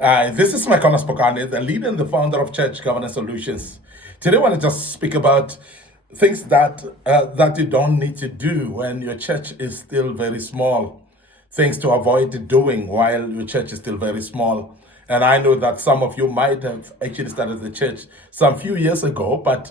This is MIcornus, Phokane, the leader and the founder of Church Governance Solutions. Today, I want to just speak about things that you don't need to do when your church is still very small. Things to avoid doing while your church is still very small. And I know that some of you might have actually started the church some few years ago, but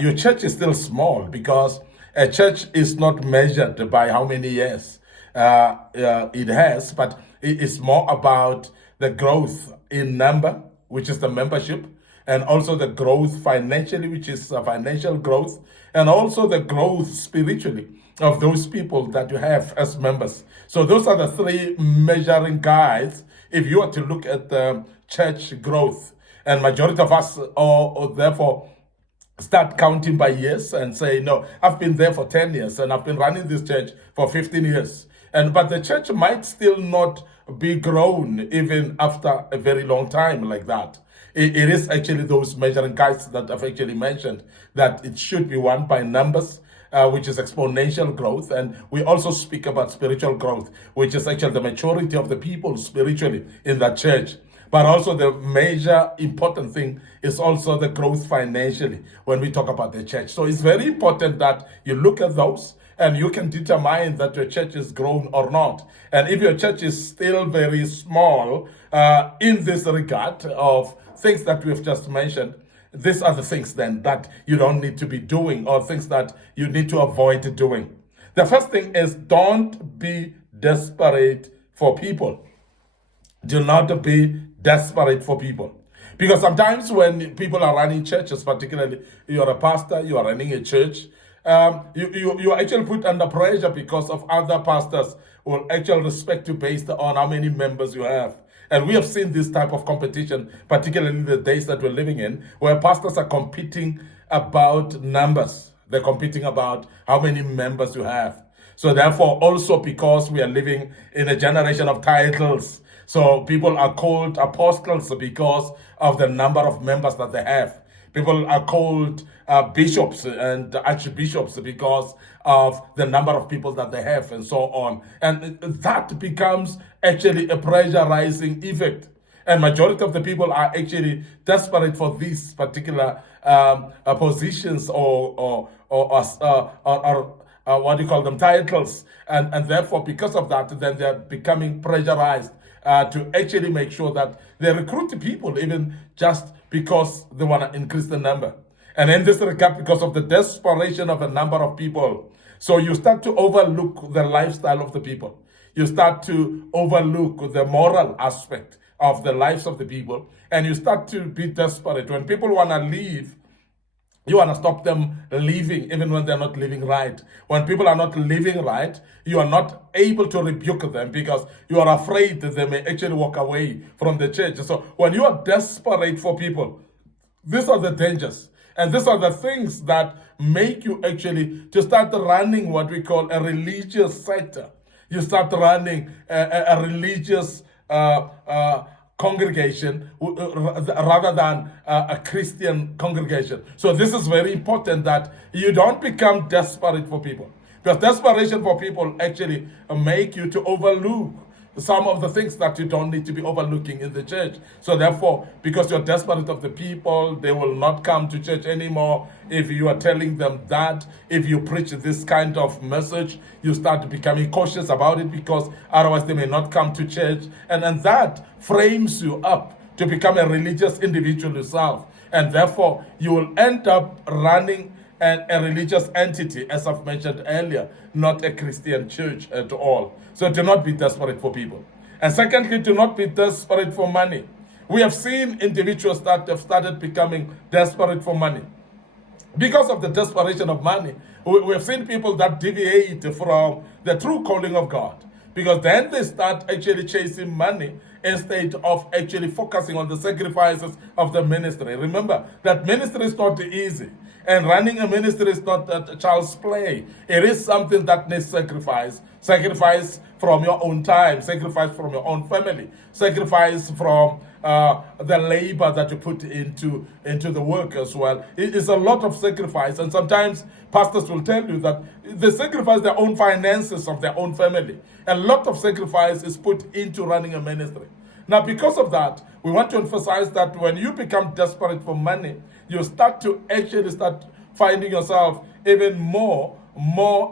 your church is still small because a church is not measured by how many years it has, but it is more about the growth in number, which is the membership, and also the growth financially, which is financial growth, and also the growth spiritually of those people that you have as members. So those are the three measuring guides if you are to look at the church growth. And majority of us are therefore start counting by years and say, no, I've been there for 10 years and I've been running this church for 15 years. But the church might still not be grown even after a very long time like that. It is actually those measuring guides that I've actually mentioned, that it should be one by numbers, which is exponential growth. And we also speak about spiritual growth, which is actually the maturity of the people spiritually in that church. But also the major important thing is also the growth financially when we talk about the church. So it's very important that you look at those and you can determine that your church is grown or not. And if your church is still very small in this regard of things that we've just mentioned, these are the things then that you don't need to be doing, or things that you need to avoid doing. The first thing is, don't be desperate for people. Do not be desperate for people. Because sometimes when people are running churches, particularly you're a pastor, you are running a church, you actually put under pressure because of other pastors will actually respect you based on how many members you have. And we have seen this type of competition, particularly in the days that we're living in, where pastors are competing about numbers. They're competing about how many members you have. So therefore, also because we are living in a generation of titles, so people are called apostles because of the number of members that they have. People are called bishops and archbishops because of the number of people that they have, and so on. And that becomes actually a pressurizing effect. And majority of the people are actually desperate for these particular positions or what do you call them, titles. And therefore, because of that, then they're becoming pressurized to actually make sure that they recruit people even just because they want to increase the number. And in this regard, because of the desperation of a number of people, so you start to overlook the lifestyle of the people. You start to overlook the moral aspect of the lives of the people, and you start to be desperate. When people want to leave, you want to stop them living even when they're not living right. When people are not living right, you are not able to rebuke them because you are afraid that they may actually walk away from the church. So when you are desperate for people, these are the dangers. And these are the things that make you actually to start running what we call a religious sector. You start running a religious congregation rather than a Christian congregation. So this is very important that you don't become desperate for people. Because desperation for people actually make you to overlook some of the things that you don't need to be overlooking in the church. So therefore, because you're desperate of the people, they will not come to church anymore. If you are telling them that, if you preach this kind of message, you start becoming cautious about it because otherwise they may not come to church. And that frames you up to become a religious individual yourself. And therefore, you will end up running a religious entity, as I've mentioned earlier, not a Christian church at all. So do not be desperate for people. And secondly, do not be desperate for money. We have seen individuals that have started becoming desperate for money. Because of the desperation of money, we have seen people that deviate from the true calling of God. Because then they start actually chasing money instead of actually focusing on the sacrifices of the ministry. Remember that ministry is not easy. And running a ministry is not a child's play. It is something that needs sacrifice. Sacrifice from your own time. Sacrifice from your own family. Sacrifice from the labor that you put into the work as well. It is a lot of sacrifice. And sometimes pastors will tell you that they sacrifice their own finances of their own family. A lot of sacrifice is put into running a ministry. Now, because of that, we want to emphasize that when you become desperate for money, you start to actually start finding yourself even more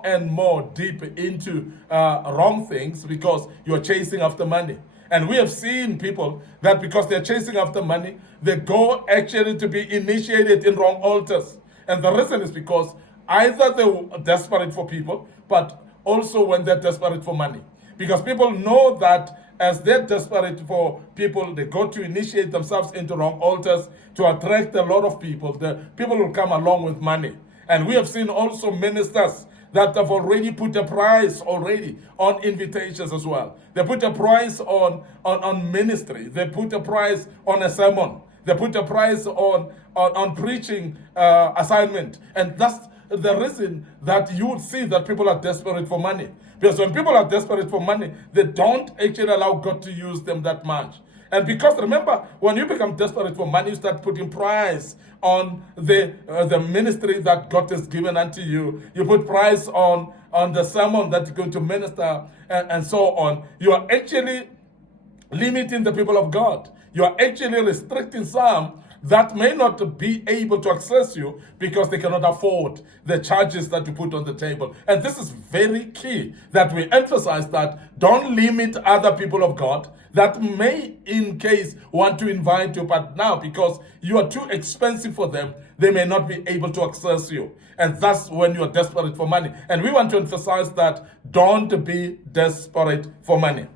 and more deep into wrong things because you're chasing after money. And we have seen people that because they're chasing after money, they go actually to be initiated in wrong altars. And the reason is because either they're desperate for people, but also when they're desperate for money. Because people know that as they're desperate for people, they go to initiate themselves into wrong altars to attract a lot of people. The people will come along with money. And we have seen also ministers that have already put a price already on invitations as well. They put a price on ministry. They put a price on a sermon. They put a price on preaching assignment. And that's the reason that you would see that people are desperate for money. Because when people are desperate for money, they don't actually allow God to use them that much. And because remember, when you become desperate for money, you start putting price on the ministry that God has given unto you. You put price on the sermon that you're going to minister and so on. You are actually limiting the people of God. You are actually restricting some that may not be able to access you because they cannot afford the charges that you put on the table. And this is very key that we emphasize that don't limit other people of God that may in case want to invite you, but now because you are too expensive for them, they may not be able to access you. And that's when you're desperate for money. And we want to emphasize that don't be desperate for money.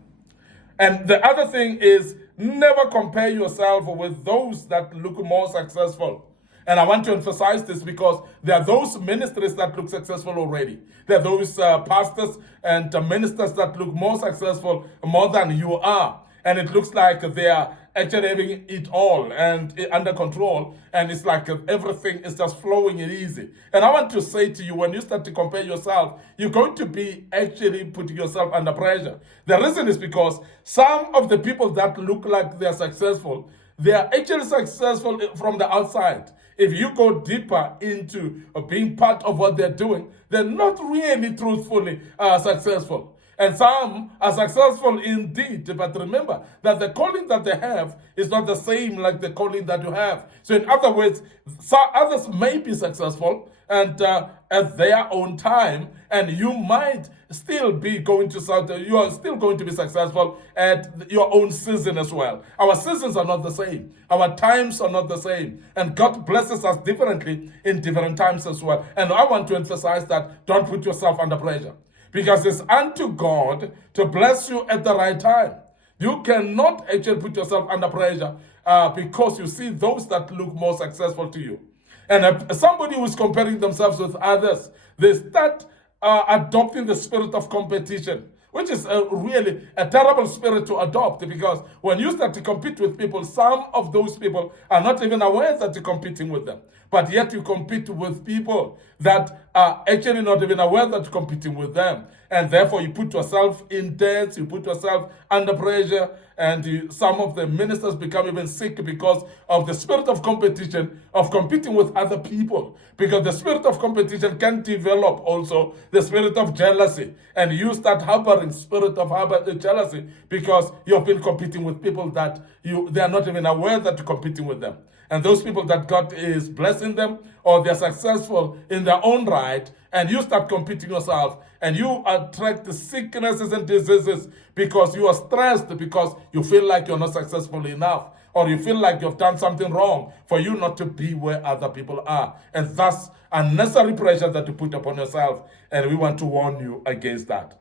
And the other thing is, never compare yourself with those that look more successful. And I want to emphasize this because there are those ministries that look successful already. There are those pastors and ministers that look more successful more than you are. And it looks like they are actually having it all and under control. And it's like everything is just flowing easy. And I want to say to you, when you start to compare yourself, you're going to be actually putting yourself under pressure. The reason is because some of the people that look like they're successful, they are actually successful from the outside. If you go deeper into being part of what they're doing, they're not really truthfully successful. And some are successful indeed, but remember that the calling that they have is not the same like the calling that you have. So in other words, some others may be successful and at their own time, and you might still be going to you are still going to be successful at your own season as well. Our seasons are not the same. Our times are not the same. And God blesses us differently in different times as well. And I want to emphasize that don't put yourself under pressure. Because it's unto God to bless you at the right time. You cannot actually put yourself under pressure because you see those that look more successful to you. And somebody who is comparing themselves with others, they start adopting the spirit of competition, which is really a terrible spirit to adopt, because when you start to compete with people, some of those people are not even aware that you're competing with them. But yet you compete with people that are actually not even aware that you're competing with them. And therefore you put yourself in debt, you put yourself under pressure, and some of the ministers become even sick because of the spirit of competition, of competing with other people. Because the spirit of competition can develop also the spirit of jealousy. And you start harboring spirit of jealousy because you've been competing with people that they are not even aware that you're competing with them. And those people that God is blessing them, or they're successful in their own right, and you start competing yourself, and you attract the sicknesses and diseases because you are stressed, because you feel like you're not successful enough, or you feel like you've done something wrong for you not to be where other people are. And that's unnecessary pressure that you put upon yourself, and we want to warn you against that.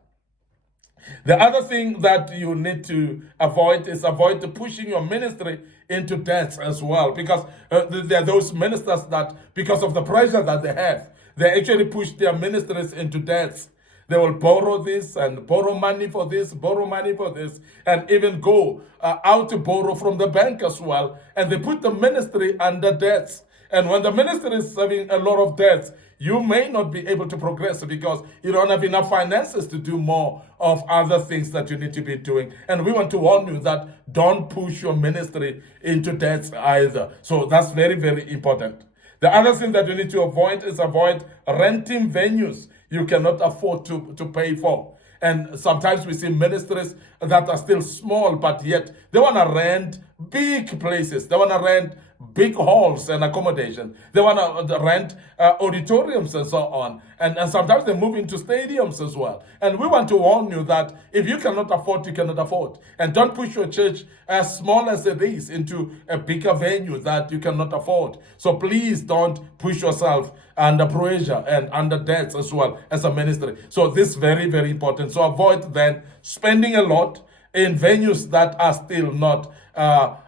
The other thing that you need to avoid is avoid pushing your ministry into debts as well, because there are those ministers that, because of the pressure that they have, they actually push their ministries into debts. They will borrow this and borrow money for this, borrow money for this, and even go out to borrow from the bank as well. And they put the ministry under debts. And when the ministry is having a lot of debts, you may not be able to progress because you don't have enough finances to do more of other things that you need to be doing. And we want to warn you that don't push your ministry into debts either. So that's very, very important. The other thing that you need to avoid is avoid renting venues you cannot afford to pay for. And sometimes we see ministries that are still small, but yet they want to rent big places. They want to rent big halls and accommodation. They want to rent auditoriums and so on. And sometimes they move into stadiums as well. And we want to warn you that if you cannot afford, you cannot afford. And don't push your church as small as it is into a bigger venue that you cannot afford. So please don't push yourself under pressure and under debts as well as a ministry. So this is very, very important. So avoid then spending a lot in venues that are still not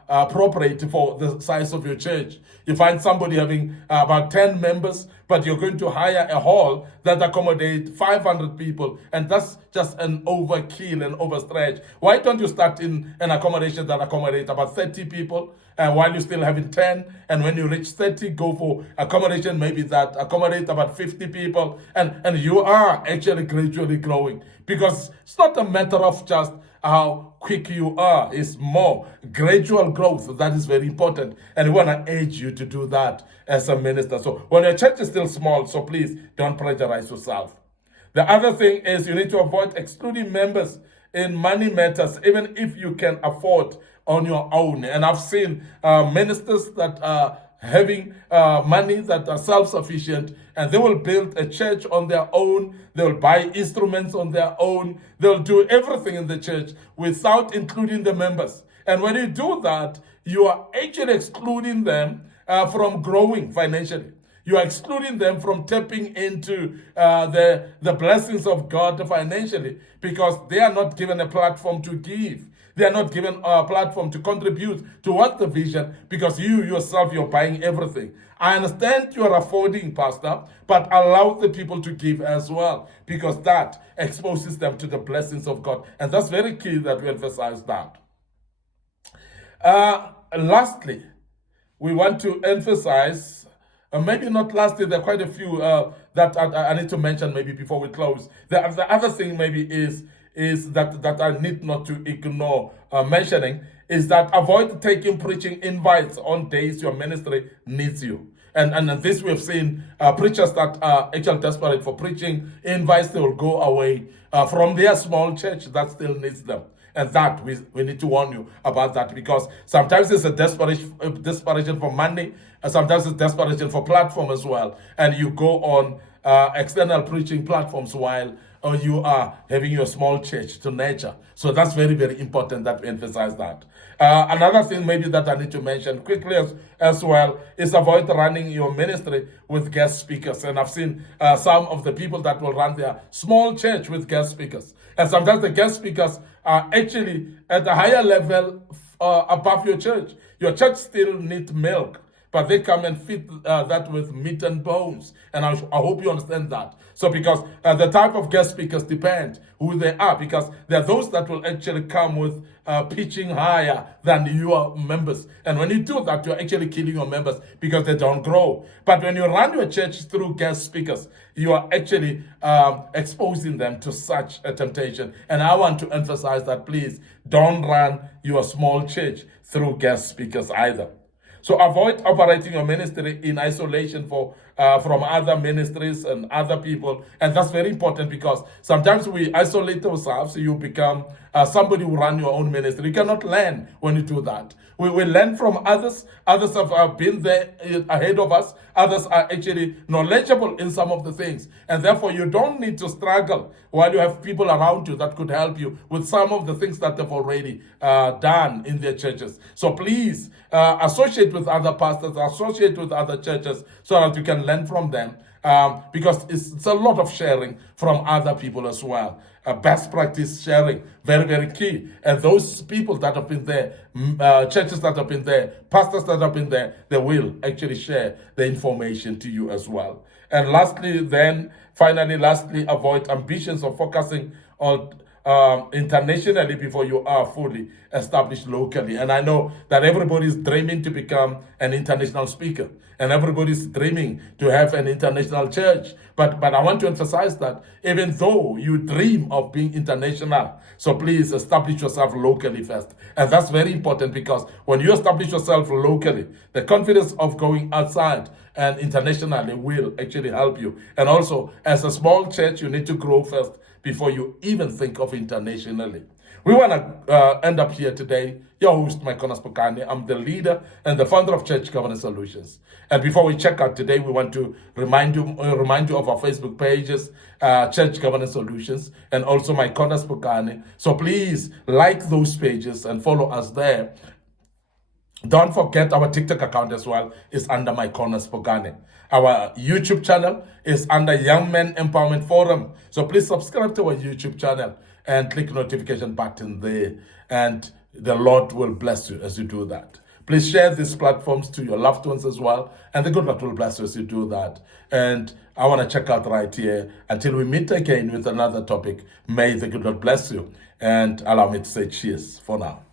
appropriate for the size of your church. You find somebody having about 10 members, but you're going to hire a hall that accommodates 500 people, and that's just an overkill and overstretch. Why don't you start in an accommodation that accommodates about 30 people, while you're still having 10, and when you reach 30, go for accommodation maybe that accommodate about 50 people, and you are actually gradually growing, because it's not a matter of just how quick you are. It's more gradual growth that is very important, and we want to urge you to do that as a minister. So when your church is still small, so please don't pressurize yourself. The other thing is you need to avoid excluding members in money matters, even if you can afford on your own. And I've seen ministers that are having money that are self-sufficient, and they will build a church on their own. They will buy instruments on their own. They'll do everything in the church without including the members. And when you do that, you are actually excluding them from growing financially. You are excluding them from tapping into the blessings of God financially, because they are not given a platform to give. They are not given a platform to contribute towards the vision, because you yourself, you're buying everything. I understand you are affording, Pastor, but allow the people to give as well, because that exposes them to the blessings of God. And that's very key that we emphasize that. Lastly, we want to emphasize, maybe not lastly, there are quite a few that I need to mention maybe before we close. The other thing maybe is that I need not to ignore mentioning, is that avoid taking preaching invites on days your ministry needs you. And this we have seen preachers that are actually desperate for preaching invites. They will go away from their small church that still needs them. And that we need to warn you about that, because sometimes it's a desperation for money, and sometimes it's desperation for platform as well. And you go on external preaching platforms while you are having your small church to nurture. So that's very, very important that we emphasize that. Another thing maybe that I need to mention quickly as well is avoid running your ministry with guest speakers. And I've seen some of the people that will run their small church with guest speakers. And sometimes the guest speakers are actually at a higher level above your church. Your church still needs milk, but they come and feed that with meat and bones. And I hope you understand that. So because the type of guest speakers depend who they are, because there are those that will actually come with pitching higher than your members. And when you do that, you're actually killing your members because they don't grow. But when you run your church through guest speakers, you are actually exposing them to such a temptation. And I want to emphasize that, please don't run your small church through guest speakers either. So avoid operating your ministry in isolation from other ministries and other people. And that's very important, because sometimes we isolate ourselves. So you become somebody who run your own ministry. You cannot learn when you do that. We will learn from others. Others have been there ahead of us. Others are actually knowledgeable in some of the things. And therefore, you don't need to struggle while you have people around you that could help you with some of the things that they've already done in their churches. So please associate with other pastors, associate with other churches, so that you can learn from them, because it's a lot of sharing from other people as well. Best practice sharing, very, very key. And those people that have been there, churches that have been there, pastors that have been there, they will actually share the information to you as well. And lastly, avoid ambitions of focusing on internationally before you are fully established locally. And I know that everybody's dreaming to become an international speaker, and everybody's dreaming to have an international church. But I want to emphasize that even though you dream of being international, so please establish yourself locally first. And that's very important, because when you establish yourself locally, the confidence of going outside and internationally will actually help you. And also, as a small church, you need to grow first before you even think of internationally. We want to end up here today. Your host, MIcornus Phokane. I'm the leader and the founder of Church Governance Solutions. And before we check out today, we want to remind you of our Facebook pages, Church Governance Solutions, and also MIcornus Phokane. So please like those pages and follow us there. Don't forget our TikTok account as well is under MIcornus Phokane. Our YouTube channel is under Young Men Empowerment Forum. So please subscribe to our YouTube channel and click notification button there. And the Lord will bless you as you do that. Please share these platforms to your loved ones as well. And the good Lord will bless you as you do that. And I want to check out right here. Until we meet again with another topic, may the good Lord bless you. And allow me to say cheers for now.